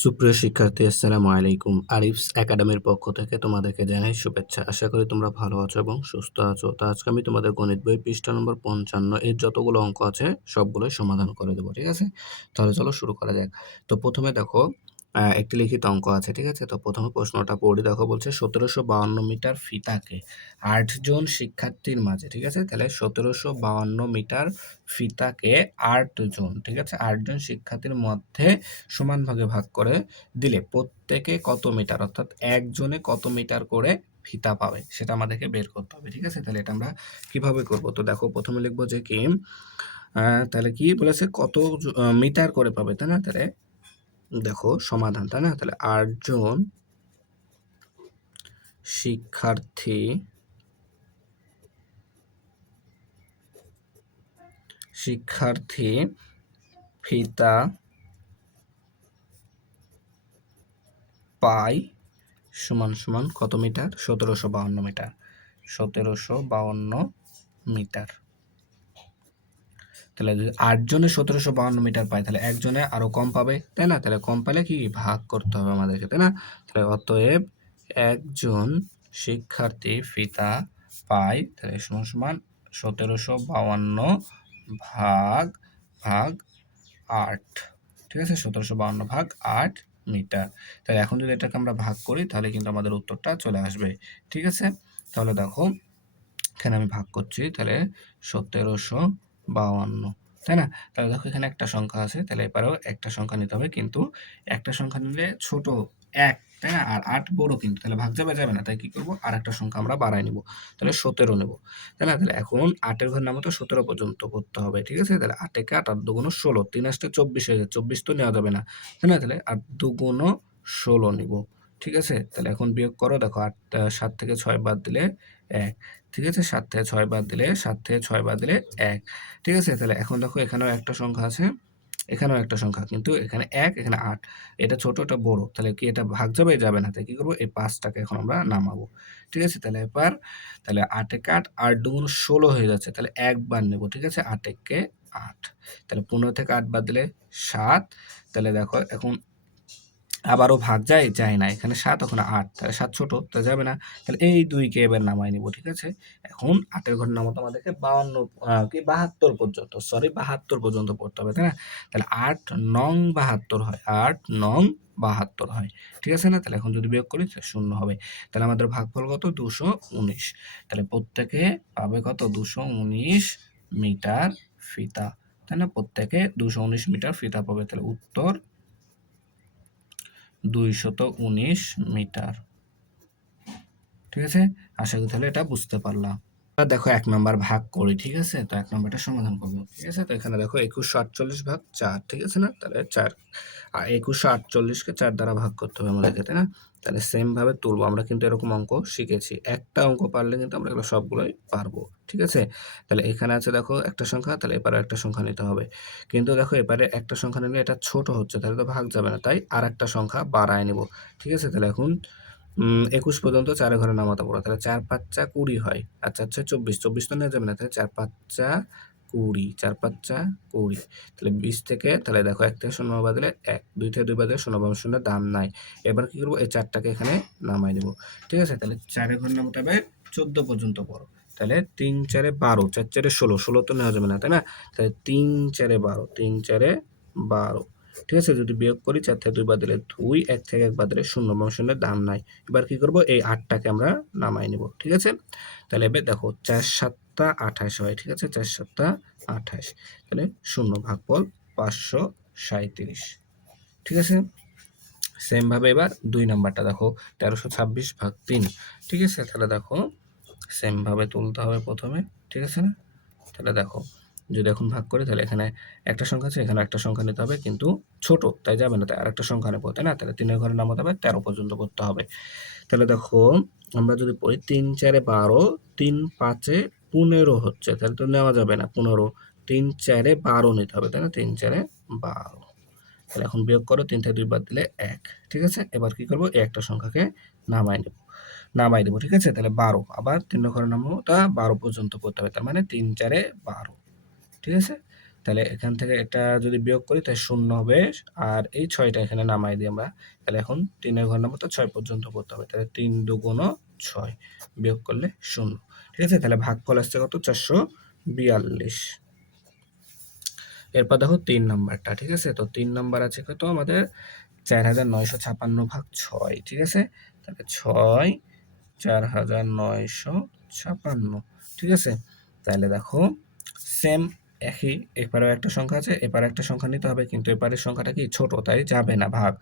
সুপ্রিয় শিক্ষার্থী, আসসালামু আলাইকুম। আরিফস একাডেমির পক্ষ থেকে তোমাদেরকে জানাই শুভেচ্ছা। আশা করি তোমরা ভালো আছো এবং সুস্থ আছো। তো আজকে আমি তোমাদের গণিত বই পৃষ্ঠা নম্বর 55 এর যতগুলো অঙ্ক আছে সবগুলোই সমাধান করে দেবো, ঠিক আছে? তাহলে চলো শুরু করা যাক। তো প্রথমে দেখো একটি লিখিত অঙ্ক আছে, ঠিক আছে? তো প্রথমে প্রশ্নটা পড়ি, দেখো বলছে 1752 মিটার ফিতাকে 8 জন শিক্ষার্থীর মাঝে, ঠিক আছে? তাহলে 1752 মিটার ফিতাকে 8 জন, ঠিক আছে? 8 জন শিক্ষার্থীর মধ্যে সমান ভাগে ভাগ করে দিলে প্রত্যেকে কত মিটার, অর্থাৎ একজনে কত মিটার করে ফিতা পাবে সেটা আমাদেরকে বের করতে হবে, ঠিক আছে? তাহলে এটা আমরা কিভাবে করব? তো দেখো প্রথমে লিখবো যে কি তাহলে কি বলেছে, কত মিটার করে পাবে, তাই না? তাহলে দেখো সমাধান, তাই না? তাহলে 8 জন শিক্ষার্থী শিক্ষার্থী ফিতা পায় সমান সমান কত মিটার? 1752 মিটার। 1752 মিটার। তাহলে যদি 8 জনে 1752 মিটার পায়, তাহলে একজনে আরো কম পাবে, তাই না? তাহলে কম পাইলে কি ভাগ করতে হবে আমাদেরকে, তাই না? তাহলে অতএব একজন শিক্ষার্থী ফিতা পায়, তাহলে সমান সমান 1752 ভাগ ভাগ 8, ঠিক আছে? 1752 ভাগ 8 মিটার। তাহলে এখন যদি এটাকে আমরা ভাগ করি তাহলে কিন্তু আমাদের উত্তরটা চলে আসবে, ঠিক আছে? তাহলে দেখো এখানে আমি ভাগ করছি, তাহলে 1752, তাই না? তাহলে দেখো এখানে একটা সংখ্যা আছে, তাহলে এবারেও একটা সংখ্যা নিতে হবে, কিন্তু একটা সংখ্যা নিলে ছোট 1, তাই না? আর 8 বড়, কিন্তু তাহলে ভাগ যাবে না, তাই কি করব, আর একটা সংখ্যা আমরা বাড়াই নিব, তাহলে 17 নেব, তাই না? তাহলে এখন 8 ঘর নামে তো 17 পর্যন্ত করতে হবে, ঠিক আছে? তাহলে 8 একে 8, 8 দুগুণ 16, 3 আসতে 24 হয়ে যায়, 24 তো নেওয়া যাবে না, তাই না? তাহলে 8 দুগুণ 16 নিব, ঠিক আছে? তাহলে এখন বিয়োগ করো, দেখো 8 7 থেকে 6 বাদ দিলে 1, ঠিক আছে? 7 থেকে 6 বাদ দিলে 7 থেকে 6 বাদ দিলে 1, ঠিক আছে? তাহলে এখন দেখো এখানেও একটা সংখ্যা আছে, এখানেও একটা সংখ্যা, কিন্তু এখানে 1, এখানে 8, এটা ছোট এটা বড়, তাহলে কি এটা ভাগ যাবে না, তাই কি করবো, এই 5টাকে এখন আমরা নামাবো, ঠিক আছে? তাহলে এবার তাহলে 8 একে 8, 8 দুগুণ 16 হয়ে যাচ্ছে, তাহলে একবার নেব, ঠিক আছে? 8 একে 8, তাহলে 15 থেকে 8 বাদ দিলে 7, তাহলে দেখো এখন আবারও ভাগ যায় না, এখানে 7 ওখানে 8, তাহলে 7 ছোট, তা যাবে না, তাহলে এই 2 কে এবার নামাই নিব, ঠিক আছে? এখন 8 এর ঘর নামাতে আমাদেরকে 52 কি 72 পর্যন্ত, সরি 72 পর্যন্ত পড়তে হবে, তাই না? তাহলে 8 নং 72 হয়, 8 নং 72 হয়, ঠিক আছে না? তাহলে এখন যদি বিয়োগ করি তাহলে 0 হবে, তাহলে আমাদের ভাগফল কত? 219, তাহলে প্রত্যেকে পাবে কত? 219 মিটার ফিতা, তাই না? প্রত্যেকে 219 মিটার ফিতা পাবে, তাহলে উত্তর 219 মিটার, ঠিক আছে? আশা করি তাহলে এটা বুঝতে পারলাম। দেখো 1 নাম্বার ভাগ করি, ঠিক আছে? তো 1 নাম্বারটা সমাধান করবো, ঠিক আছে? তো এখানে দেখো 2148 ভাগ 4, ঠিক আছে না? তাহলে 4 আর 2148 কে 4 দ্বারা ভাগ করতে হবে আমাদেরকে, তাই না? তাহলে সেম ভাবে তুলবো, আমরা কিন্তু এরকম অঙ্ক শিখেছি, একটা অঙ্ক পারলে কিন্তু আমরা এগুলো সবগুলোই পারবো, ঠিক আছে? তাহলে এখানে আছে দেখো একটা সংখ্যা, তাহলে এবারে একটা সংখ্যা নিতে হবে, কিন্তু দেখো এবারে একটা সংখ্যা নিলে এটা ছোট হচ্ছে, তাহলে তো ভাগ যাবে না, তাই আর একটা সংখ্যা বাড়ায় নেব, ঠিক আছে? তাহলে এখন 21 পর্যন্ত 4 ঘরে নামাতে পারো, তাহলে 4 5 যা 20 হয়, আচ্ছা 24, 24 তো নেওয়া যাবে না, তাহলে 4 5 যা 20, 4 5 যা 20, তাহলে 20 থেকে, তাহলে দেখো 1 থেকে 0 বাদলে 1, 2 থেকে 2 বাদলে 0, 0 দাম নাই, এবার কি করবো, এই 4টাকে এখানে নামাই দেবো, ঠিক আছে? তাহলে 4 ঘর নামাতে হবে 14 পর্যন্ত পড়ো, তাহলে 3 4 12, 4 4 16, 16 তো নেওয়া যাবে না, তাই না? তাহলে 3 4 12, 3 4 12, ঠিক আছে? যদি বিয়োগ করি 4 থেকে 2 বাদ দিলে 2, 1 থেকে 1 বাদ দিলে 0, এবং 0 দাম নাই, এবার কি করব, এই 8টাকে আমরা নামাই নিব, ঠিক আছে? তাহলে এবার দেখো 4 7 28 হয়, ঠিক আছে? 4 7 28, তাহলে 0 ভাগফল 537, ঠিক আছে? সেম ভাবে এবার 2 নাম্বারটা দেখো 1326 ভাগ 3, ঠিক আছে? তাহলে দেখো সেম ভাবে তুলতে হবে প্রথমে, ঠিক আছে না? তাহলে দেখো যদি এখন ভাগ করি, তাহলে এখানে একটা সংখ্যা আছে, এখানে একটা সংখ্যা নিতে হবে, কিন্তু ছোট, তাই যাবে না, তাই আরেকটা সংখ্যা নেবো, তাই না? তাহলে 3 এর ঘরে নামাতে হবে 13 পর্যন্ত করতে হবে, তাহলে দেখো আমরা যদি পড়ি 3 4 12, 3 5 15 হচ্ছে, তাহলে তো নেওয়া যাবে না 15, 3 4 12 নিতে হবে, তাই না? 3 4 12, তাহলে এখন বিয়োগ করো, 3 থেকে 2 বাদ দিলে 1, ঠিক আছে? এবার কি করবো, এই একটা সংখ্যাকে নামাই দেবো, ঠিক আছে? তাহলে 12, আবার 3 ঘরে নামাবো, তা 12 পর্যন্ত করতে হবে, তার মানে 3 4 12, ঠিক আছে? তাহলে এখান থেকে এটা যদি বিয়োগ করি তাহলে 0 হবে, আর এই 6টা এখানে নামাই দিই আমরা। তাহলে এখন 3 এর ঘর নামাবো, তো 6 পর্যন্ত করতে হবে। তাহলে 3 দুগুণ 6, বিয়োগ করলে 0। ঠিক আছে, তাহলে ভাগফল আসছে কত? 442। এরপর দেখো 3 নাম্বারটা। ঠিক আছে, তো 3 নাম্বার আছে কত আমাদের? 4956 ভাগ 6। ঠিক আছে, তাহলে 6 4956। ঠিক আছে, তাহলে দেখো সেম একই, এপারেও একটা সংখ্যা আছে, এপারে একটা সংখ্যা নিতে হবে, কিন্তু এপারের সংখ্যাটা কি ছোট, তাই যাবে না ভাগ।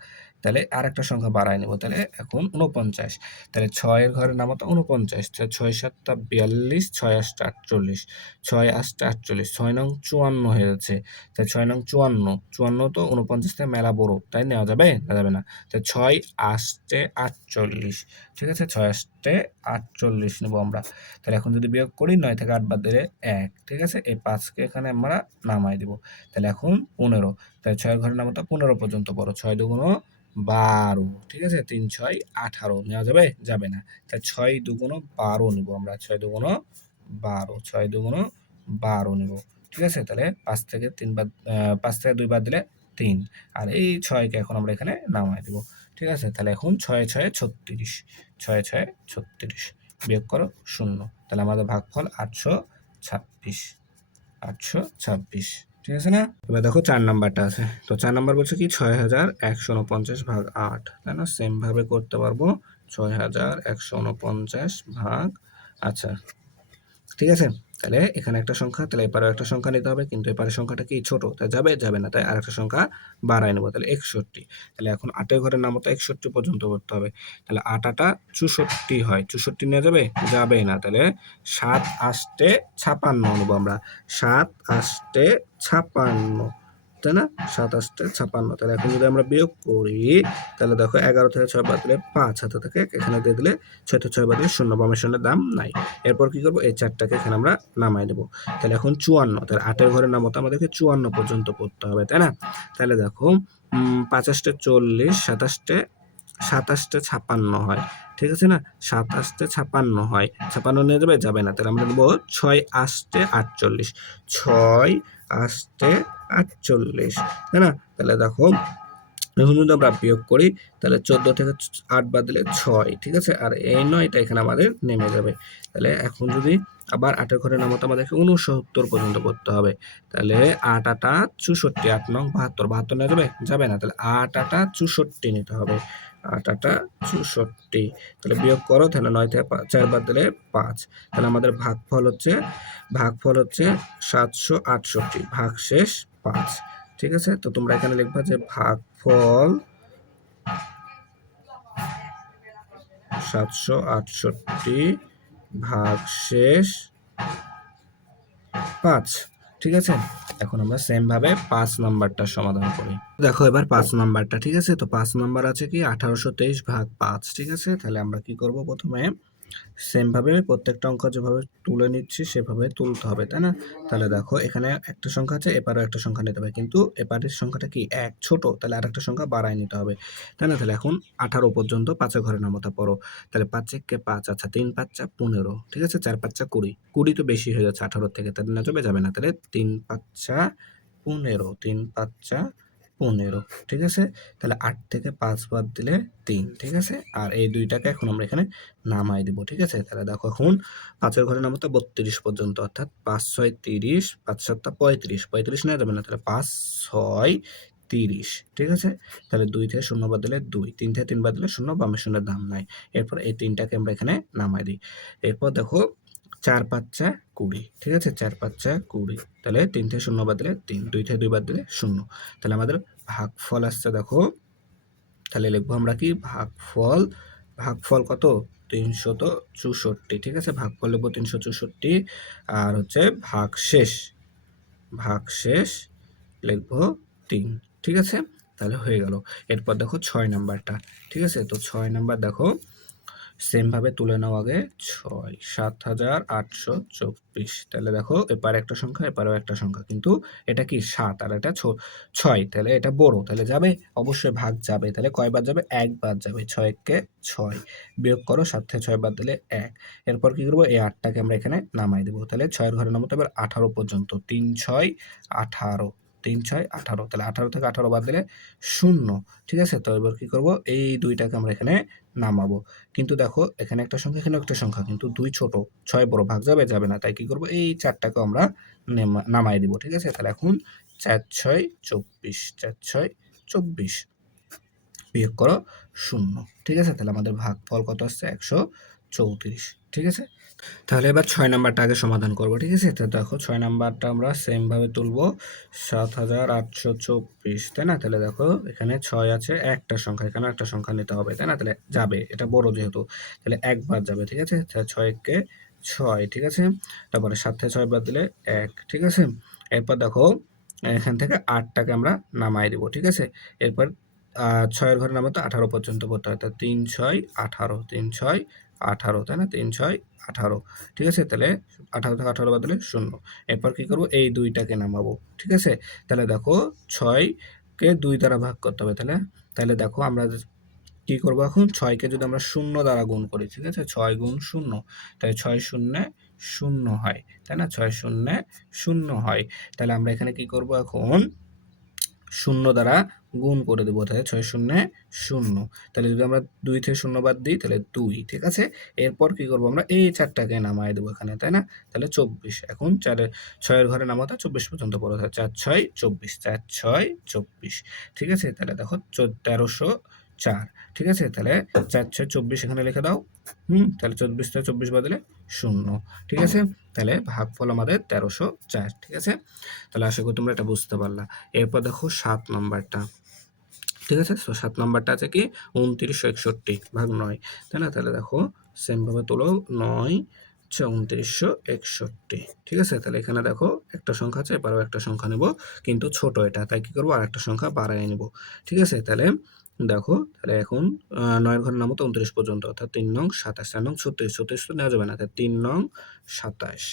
তাহলে আর একটা সংখ্যা বাড়ায় নেব, তাহলে এখন 49। তাহলে 6 এর ঘরের নাম হতো 49। 6 7 42, 6 8 48, 6 8 48, 6 নং 54 হয়ে যাচ্ছে। তাই 6 নং 54, 54 তো 49 থেকে মেলা বড়, তাই নেওয়া যাবে না, যাবে না। তাই 6 8 48। ঠিক আছে, 6 8 48 নেবো আমরা। তাহলে এখন যদি বিয়োগ করি 9 থেকে 8 বাদ দিলে 1। ঠিক আছে, এই 5কে এখানে আমরা নামাই দিব। তাহলে এখন 15। তাহলে 6 ঘরের নাম তো 15 পর্যন্ত বড়। 6 দুগুণ 12। ঠিক আছে, 3 6 18 নেওয়া যাবে, যাবে না। তাহলে 6 দুগুণ 12 নিব আমরা। 6 দুগুণ 12, 6 দুগুণ 12 নিব। ঠিক আছে, তাহলে 5 থেকে 3 বাদ 5 থেকে 2 বাদ দিলে 3, আর এই 6কে এখন আমরা এখানে নামাই দিব। ঠিক আছে, তাহলে এখন 6 6 36, 6 6 36, বিয়োগ করো 0। তাহলে আমাদের ভাগফল 826, 826। ঠিক আছে না? এবার দেখো 4 নাম্বারটা আছে। তো 4 নাম্বার বলছে কি 6149 ভাগ 8, তাই না? সেম ভাবে করতে পারবো। 6149 ভাগ, আচ্ছা ঠিক আছে, তাহলে এখানে একটা সংখ্যা, তাহলে এপারেও একটা সংখ্যা নিতে হবে, কিন্তু এপারের সংখ্যাটা কি ছোট, তাই যাবে, যাবে না। তাই আরেকটা সংখ্যা বাড়ায় নেবো, তাহলে 61। তাহলে এখন 8 এর ঘরের নাম তো 61 পর্যন্ত করতে হবে। তাহলে 8 8 64 হয়, 64 নেওয়া যাবে, যাবে না। তাহলে 7 8 56 নেবো আমরা। 7 8 56, তাই না? 7 8 56। তাহলে এখন যদি আমরা বিয়োগ করি, তাহলে দেখো 11 থেকে 6 বাদ দিলে 5, হাতে থেকে এখানে দিয়ে দিলে 6 থেকে 6 বাদ দিলে 0, বামের শূন্যের দাম নাই। এরপর কি করবো? এই 4টাকে এখানে আমরা নামাই দেবো। তাহলে এখন 54, তাহলে 8 এর ঘরের নাম হতো আমাদেরকে 54 পর্যন্ত পড়তে হবে, তাই না? তাহলে দেখো 5 8 40, 27 56 হয়। ঠিক আছে না? 27 56 হয়, 56 নিয়ে যাবে, যাবে না। তাহলে আমরা নেবো 6 8 48, 6 8 48, তাই না? তাহলে দেখো এখন যদি আমরা বিয়োগ করি, তাহলে 14 থেকে 8 বাদ দিলে 6। ঠিক আছে, আর এই 9টা এখানে আমাদের নেমে যাবে। তাহলে এখন যদি আবার 8 এর ঘরের নাম হতো আমাদেরকে 69 পর্যন্ত করতে হবে। তাহলে 8 8 64, 8 9 72, 72 নেওয়া যাবে, যাবে না। তাহলে 8 8 64 নিতে হবে। 8 8 64, তাহলে বিয়োগ করো, তাহলে 9 থেকে 4 বাদ দিলে 5। তাহলে আমাদের ভাগফল হচ্ছে 768, ভাগশেষ 5। ঠিক আছে, তো তোমরা এখানে লিখবা যে ভাগফল 768 ভাগশেষ 5। ঠিক আছে, এখন আমরা সেম ভাবে 5 নাম্বারটা সমাধান করি। দেখো এবার 5 নাম্বারটা। ঠিক আছে, তো 5 নাম্বার আছে কি 1823 ভাগ 5। ঠিক আছে, তাহলে আমরা কি করব? প্রথমে সেম ভাবে প্রত্যেকটা অঙ্ক যেভাবে তুলে নিচ্ছি সেভাবে তুলতে হবে, তাই না? তাহলে দেখো এখানে একটা সংখ্যা আছে, এপারেও একটা সংখ্যা নিতে হবে, কিন্তু এপারের সংখ্যাটা কি 1 ছোট, তাহলে আরেকটা সংখ্যা বাড়ায় নিতে হবে, তাই না? তাহলে এখন 18 পর্যন্ত 5 ঘরের নামতা পড়ো। তাহলে 5 একে 5, আচ্ছা 3 5 15। ঠিক আছে, 4 5 20, 20 তো বেশি হয়ে যাচ্ছে 18 থেকে, তাহলে না যাবে, যাবে না। তাহলে 3 5 15, 3 5 15। ঠিক আছে, তাহলে 8 থেকে 5 বাদ দিলে 3। ঠিক আছে, আর এই দুইটাকে এখন আমরা এখানে নামাই দিব। ঠিক আছে, তাহলে দেখো এখন 5 এর ঘরের নাম হতো 32 পর্যন্ত, অর্থাৎ 5 6 30, 5 7 35, 35 নেওয়া যাবে না। তাহলে 5 6 30। ঠিক আছে, তাহলে 2 থেকে 0 বাদ দিলে 2, 3 থেকে 3 বাদ দিলে 0, বামের শূন্যের দাম নাই। এরপর এই 3টাকে আমরা এখানে নামাই দিই। এরপর দেখো 4 5 20। ঠিক আছে, 4 5 20, তাহলে 3 থেকে 0 বাদ দিলে 3, 2 থেকে 2 বাদ দিলে 0। তাহলে আমাদের ভাগফল আসছে দেখো, তাহলে লিখবো আমরা কি ভাগফল কত? 364। ঠিক আছে, ভাগফল লিখবো 364, আর হচ্ছে ভাগশেষ লিখবো 3। ঠিক আছে, তাহলে হয়ে গেল। এরপর দেখো 6 নাম্বারটা। ঠিক আছে, তো 6 নাম্বার দেখো সেম ভাবে তুলে নাও আগে 6 7,824। তাহলে দেখো এপারে একটা সংখ্যা এপারেও একটা সংখ্যা, কিন্তু এটা কি 7 আর এটা 6, তাহলে এটা বড়, তাহলে যাবে অবশ্যই ভাগ যাবে। তাহলে কয়বার যাবে? একবার যাবে। 6 কে 6 বিয়োগ করো, 7 থেকে 6 বাদ দিলে 1। এরপর কি করবো? এই 8টাকে আমরা এখানে নামাই দেবো। তাহলে 6 এর ঘরে নামাতে এবার 18 পর্যন্ত। 3 6 18, 3 6 18, তাহলে 18 থেকে 18 বাদ দিলে 0। ঠিক আছে, তো এবার কি করব? এই দুইটাকে আমরা এখানে নামাবো। কিন্তু দেখো এখানে একটা সংখ্যা এখানে একটা সংখ্যা, কিন্তু 2 ছোট 6 বড়, ভাগ যাবে যাবে না। তাই কি করব? এই 4টাকে আমরা নামাই দিব। ঠিক আছে, তাহলে এখন 4 6 24, 4 6 24 বিয়োগ করো 0। ঠিক আছে, তাহলে আমাদের ভাগফল কত আসছে? 134। ঠিক আছে, তাহলে এবার 6 নাম্বারটা আগে সমাধান করব। ঠিক আছে, তো দেখো 6 নাম্বারটা আমরা সেম ভাবে তুলবো। 7,824, তাই না? তাহলে দেখো এখানে 6 আছে, একটা সংখ্যা, এখানে একটা সংখ্যা নিতে হবে, তাই না? তাহলে যাবে, এটা বড় যেহেতু, তাহলে একবার যাবে। ঠিক আছে, তাহলে 6 কে 6, ঠিক আছে। তারপরে 7 থেকে 6 বাদ দিলে 1। ঠিক আছে, এরপর দেখো এখান থেকে 8টাকে আমরা নামাই দিব। ঠিক আছে, এরপর 6 এর ঘরে নামাতে 18 পর্যন্ত করতে হয়। তা 3 6 18, 3 6 18, তাই না? 3 6 18। ঠিক আছে, তাহলে 18 থেকে 18 বাদ দিলে 0। এরপর কি করব? এই 2টাকে নামাবো। ঠিক আছে, তাহলে দেখো 6 কে 2 দ্বারা ভাগ করতে হবে। তাহলে তাহলে দেখো আমরা কি করব এখন? 6 কে যদি আমরা 0 দ্বারা গুণ করি, ঠিক আছে, 6 গুণ 0, তাহলে 6 শূন্যে 0 হয়, তাই না? 6 শূন্যে 0 হয়। তাহলে আমরা এখানে কি করব? এখন 0 দ্বারা গুণ করে দেবো, তাহলে 6 শূন্যে 0। তাহলে যদি আমরা 2 থেকে 0 বাদ দিই তাহলে 2। ঠিক আছে, এরপর কি করবো? আমরা এই 4টাকে নামাই দেবো এখানে, তাই না? তাহলে 24। এখন 6 এর ঘরে নামাতে 24 পর্যন্ত পড়ে, 4 6 24, 4 6 24। ঠিক আছে, তাহলে দেখো 1304। ঠিক আছে, তাহলে 4 6 24 এখানে লিখে দাও। তাহলে 24 থেকে 24 বাদলে 0। ঠিক আছে, তাহলে ভাগফল আমাদের 1304। ঠিক আছে, তাহলে আশা করি তোমরা এটা বুঝতে পারলা। এরপর দেখো 7 নাম্বারটা। ঠিক আছে, তো 7 নাম্বারটা আছে কি? 2961 ভাগ 9, তাই না? তাহলে দেখো সেম ভাবে তোলো, 9 2961। ঠিক আছে, তাহলে এখানে দেখো একটা সংখ্যা আছে, এবারও একটা সংখ্যা নেব, কিন্তু ছোট এটা, তাই কি করবো? আর একটা সংখ্যা বাড়ায় নেব। ঠিক আছে, তাহলে দেখো, তাহলে এখন 9 এর ঘরে নামো তো 29 পর্যন্ত, অর্থাৎ 3 নং 27, 4 নং 36, 36 তো নেওয়া যাবে না, তাহলে 3 নং 27।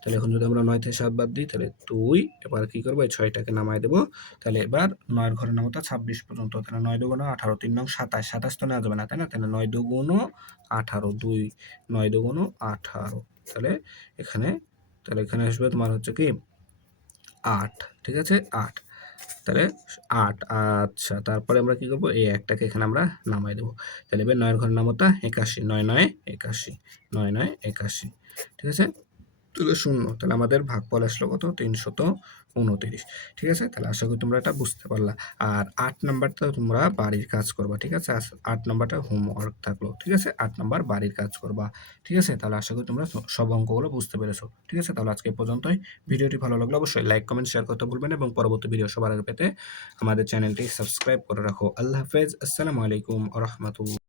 তাহলে এখন যদি আমরা 9 থেকে 7 বাদ দিই তাহলে 2। এবার কি করবো? এই 6টাকে নামাই দেবো। তাহলে এবার 9 এর ঘরে নামাতে 26 পর্যন্ত, তাহলে 9 দুগুণ 18, 3 নং 27, 27 তো নেওয়া যাবে না, তাই না? তাহলে 9 দুগুণ 18, 2 9 দুগুণ 18। তাহলে এখানে আসবে তোমার হচ্ছে কি 8। ঠিক আছে, 8, তাহলে 8। আচ্ছা, তারপরে আমরা কি করবো? এই 1টাকে এখানে আমরা নামাই দেবো। তাহলে এবার 9 এর ঘরে নামতা 81, 9 9 81, 9 9 81। ঠিক আছে, তাহলে 0। তাহলে আমাদের ভাগফল আসলো কত? 329। ঠিক আছে, তাহলে আশা করি তোমরা এটা বুঝতে পারলা। আর 8 নাম্বারটা তোমরা বাড়ির কাজ করবা। ঠিক আছে, 8 নাম্বারটা হোমওয়ার্ক থাকলো। ঠিক আছে, 8 নাম্বার বাড়ির কাজ করবা। ঠিক আছে, তাহলে আশা করি তোমরা সব অঙ্কগুলো বুঝতে পেরেছো। ঠিক আছে, তাহলে আজকে এ পর্যন্তই। ভিডিওটি ভালো লাগলে অবশ্যই লাইক কমেন্ট শেয়ার করতে ভুলবেন, এবং পরবর্তী ভিডিও সবার আগে পেতে আমাদের চ্যানেলটি সাবস্ক্রাইব করে রাখো। আল্লাহ হাফেজ, আসসালামু আলাইকুম ওয়া রাহমাতুল্লাহ।